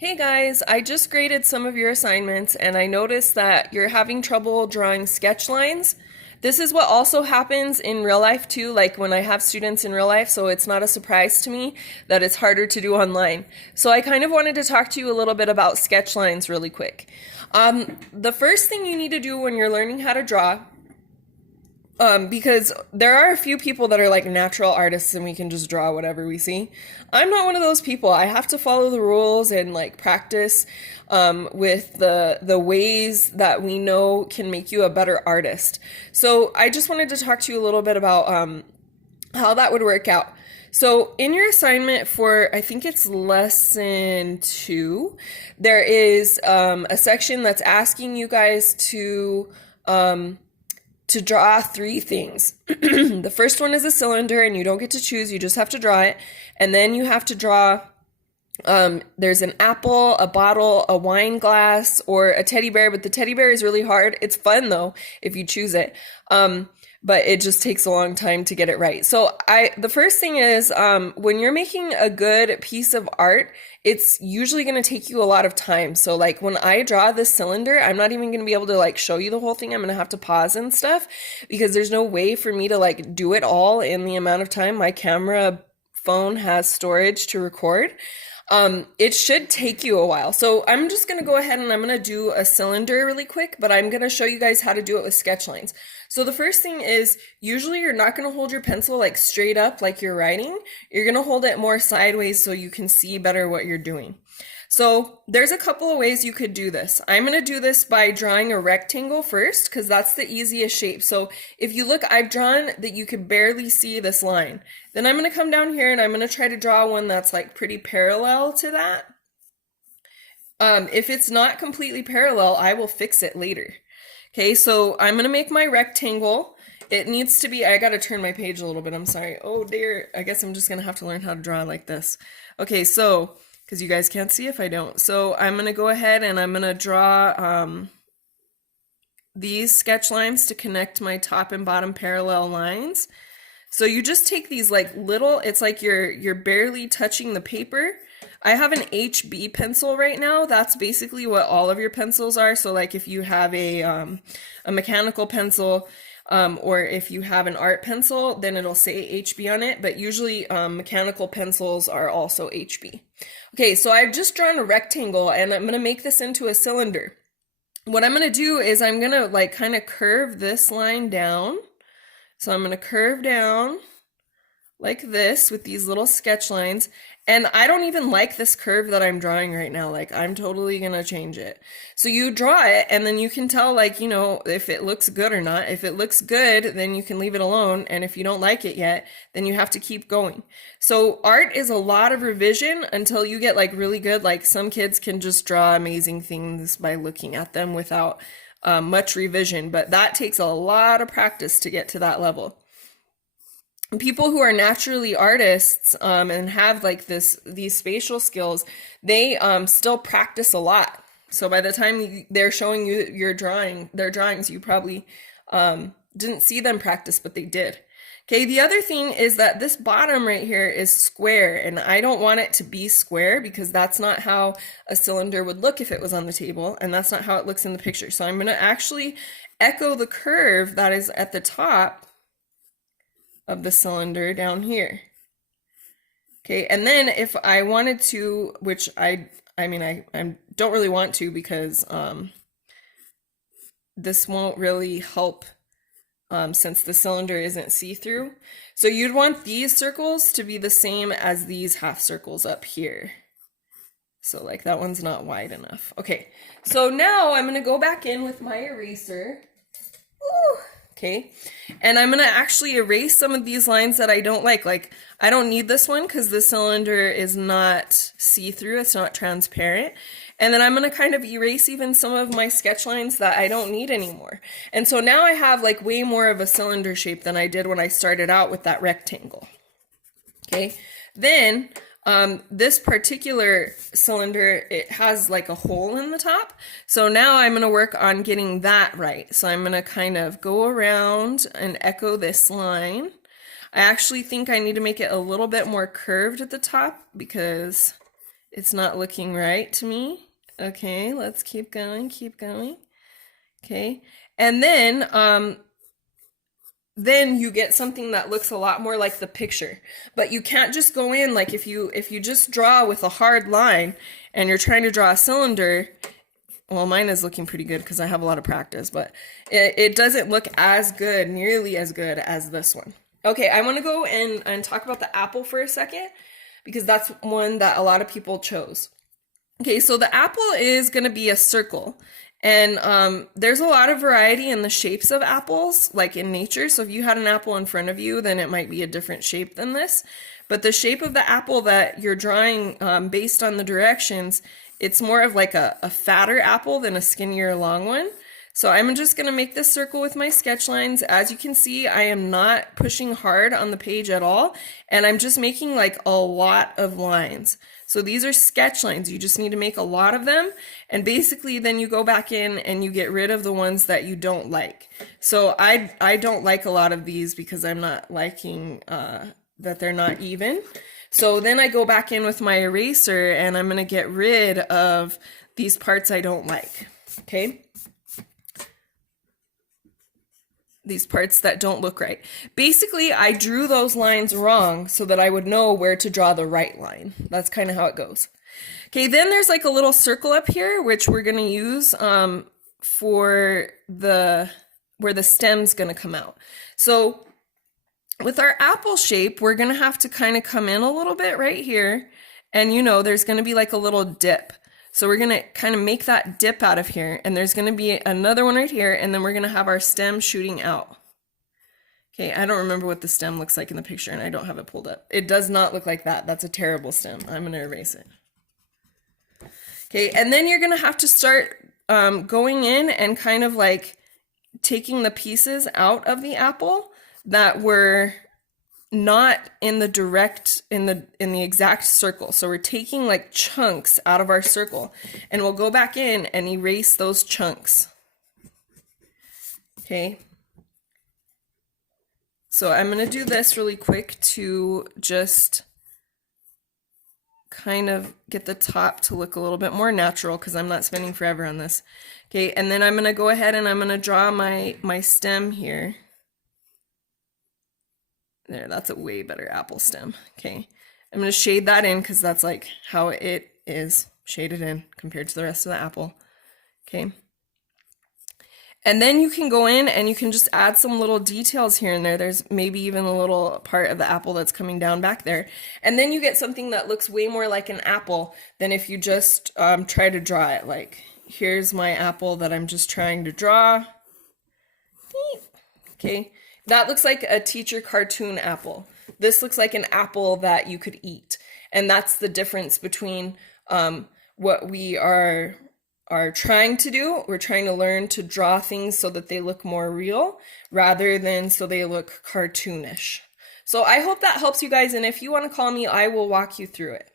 Hey guys, I just graded some of your assignments and I noticed that you're having trouble drawing sketch lines. This is what also happens in real life too, like when I have students in real life, so it's not a surprise to me that it's harder to do online. So I kind of wanted to talk to you a little bit about sketch lines really quick. The first thing you need to do when you're learning how to draw, because there are a few people that are like natural artists and we can just draw whatever we see. I'm not one of those people. I have to follow the rules and like practice with the ways that we know can make you a better artist. So I just wanted to talk to you a little bit about how that would work out. So in your assignment for, I think it's lesson 2, there is a section that's asking you guys to draw 3 things. The first one is a cylinder, and you don't get to choose, you just have to draw it. And then you have to draw, there's an apple, a bottle, a wine glass, or a teddy bear, but the teddy bear is really hard. It's fun though, if you choose it. But it just takes a long time to get it right. So the first thing is, when you're making a good piece of art, it's usually going to take you a lot of time. So like when I draw this cylinder, I'm not even going to be able to like show you the whole thing. I'm going to have to pause and stuff because there's no way for me to like do it all in the amount of time my camera phone has storage to record. It should take you a while. So I'm just going to go ahead and I'm going to do a cylinder really quick, but I'm going to show you guys how to do it with sketch lines. So the first thing is, usually you're not going to hold your pencil like straight up like you're writing. You're going to hold it more sideways so you can see better what you're doing. So there's a couple of ways you could do this. I'm going to do this by drawing a rectangle first because that's the easiest shape. So if you look, I've drawn that you could barely see this line. Then I'm going to come down here and I'm going to try to draw one that's like pretty parallel to that. If it's not completely parallel, I will fix it later. Okay, so I'm going to make my rectangle. It needs to be, I got to turn my page a little bit, I'm sorry. Oh dear, I guess I'm just going to have to learn how to draw like this. Okay, so because you guys can't see if I don't. So I'm going to go ahead and I'm going to draw these sketch lines to connect my top and bottom parallel lines. So you just take these like little, it's like you're barely touching the paper. I have an HB pencil right now. That's basically what all of your pencils are. So like if you have a mechanical pencil, or if you have an art pencil, then it'll say HB on it, but usually mechanical pencils are also HB. Okay, so I've just drawn a rectangle and I'm gonna make this into a cylinder. What I'm gonna do is I'm gonna like kind of curve this line down. So I'm gonna curve down like this with these little sketch lines. And I don't even like this curve that I'm drawing right now. Like I'm totally gonna change it. So you draw it and then you can tell like, you know, if it looks good or not. If it looks good, then you can leave it alone. And if you don't like it yet, then you have to keep going. So art is a lot of revision until you get like really good. Like some kids can just draw amazing things by looking at them without much revision, but that takes a lot of practice to get to that level. People who are naturally artists and have like these spatial skills, they still practice a lot. So by the time they're showing you their drawings, you probably didn't see them practice, but they did. Okay, the other thing is that this bottom right here is square, and I don't want it to be square because that's not how a cylinder would look if it was on the table, and that's not how it looks in the picture. So I'm going to actually echo the curve that is at the top of the cylinder down here. Okay, and then if I wanted to, which I don't really want to because this won't really help since the cylinder isn't see-through. So you'd want these circles to be the same as these half circles up here. So like that one's not wide enough. Okay, so now I'm gonna go back in with my eraser. Ooh. Okay, and I'm gonna actually erase some of these lines that I don't like. Like, I don't need this one because the cylinder is not see-through, it's not transparent. And then I'm gonna kind of erase even some of my sketch lines that I don't need anymore. And so now I have like way more of a cylinder shape than I did when I started out with that rectangle. Okay, then this particular cylinder, it has like a hole in the top. So now I'm going to work on getting that right. So I'm going to kind of go around and echo this line. I actually think I need to make it a little bit more curved at the top because It's not looking right to me. Okay, let's keep going, keep going. Okay, and then you get something that looks a lot more like the picture. But you can't just go in like if you just draw with a hard line and you're trying to draw a cylinder. Well, mine is looking pretty good because I have a lot of practice, but it doesn't look as good, nearly as good as this one. Okay, I want to go and talk about the apple for a second because that's one that a lot of people chose. Okay, so the apple is going to be a circle. And there's a lot of variety in the shapes of apples, like in nature. So if you had an apple in front of you, then it might be a different shape than this. But the shape of the apple that you're drawing based on the directions, it's more of like a fatter apple than a skinnier long one. So I'm just going to make this circle with my sketch lines. As you can see, I am not pushing hard on the page at all, and I'm just making like a lot of lines. So these are sketch lines. You just need to make a lot of them, and basically then you go back in and you get rid of the ones that you don't like. So I don't like a lot of these because I'm not liking that they're not even. So then I go back in with my eraser and I'm going to get rid of these parts I don't like. Okay? These parts that don't look right. Basically, I drew those lines wrong so that I would know where to draw the right line. That's kind of how it goes. Okay, then there's like a little circle up here, which we're going to use for where the stem's going to come out. So with our apple shape, we're going to have to kind of come in a little bit right here. And you know, there's going to be like a little dip. So we're going to kind of make that dip out of here, and there's going to be another one right here, and then we're going to have our stem shooting out. Okay, I don't remember what the stem looks like in the picture, and I don't have it pulled up. It does not look like that. That's a terrible stem. I'm going to erase it. Okay, and then you're going to have to start going in and kind of like taking the pieces out of the apple that were not in the exact circle. So we're taking like chunks out of our circle, and we'll go back in and erase those chunks. Okay. So I'm going to do this really quick to just kind of get the top to look a little bit more natural because I'm not spending forever on this. Okay, and then I'm going to go ahead and I'm going to draw my stem here. There, that's a way better apple stem. Okay, I'm going to shade that in because that's like how it is shaded in compared to the rest of the apple. Okay. And then you can go in and you can just add some little details here and there. There's maybe even a little part of the apple that's coming down back there. And then you get something that looks way more like an apple than if you just try to draw it. Like, here's my apple that I'm just trying to draw. Okay. That looks like a teacher cartoon apple. This looks like an apple that you could eat. And that's the difference between what we are trying to do. We're trying to learn to draw things so that they look more real rather than so they look cartoonish. So I hope that helps you guys. And if you want to call me, I will walk you through it.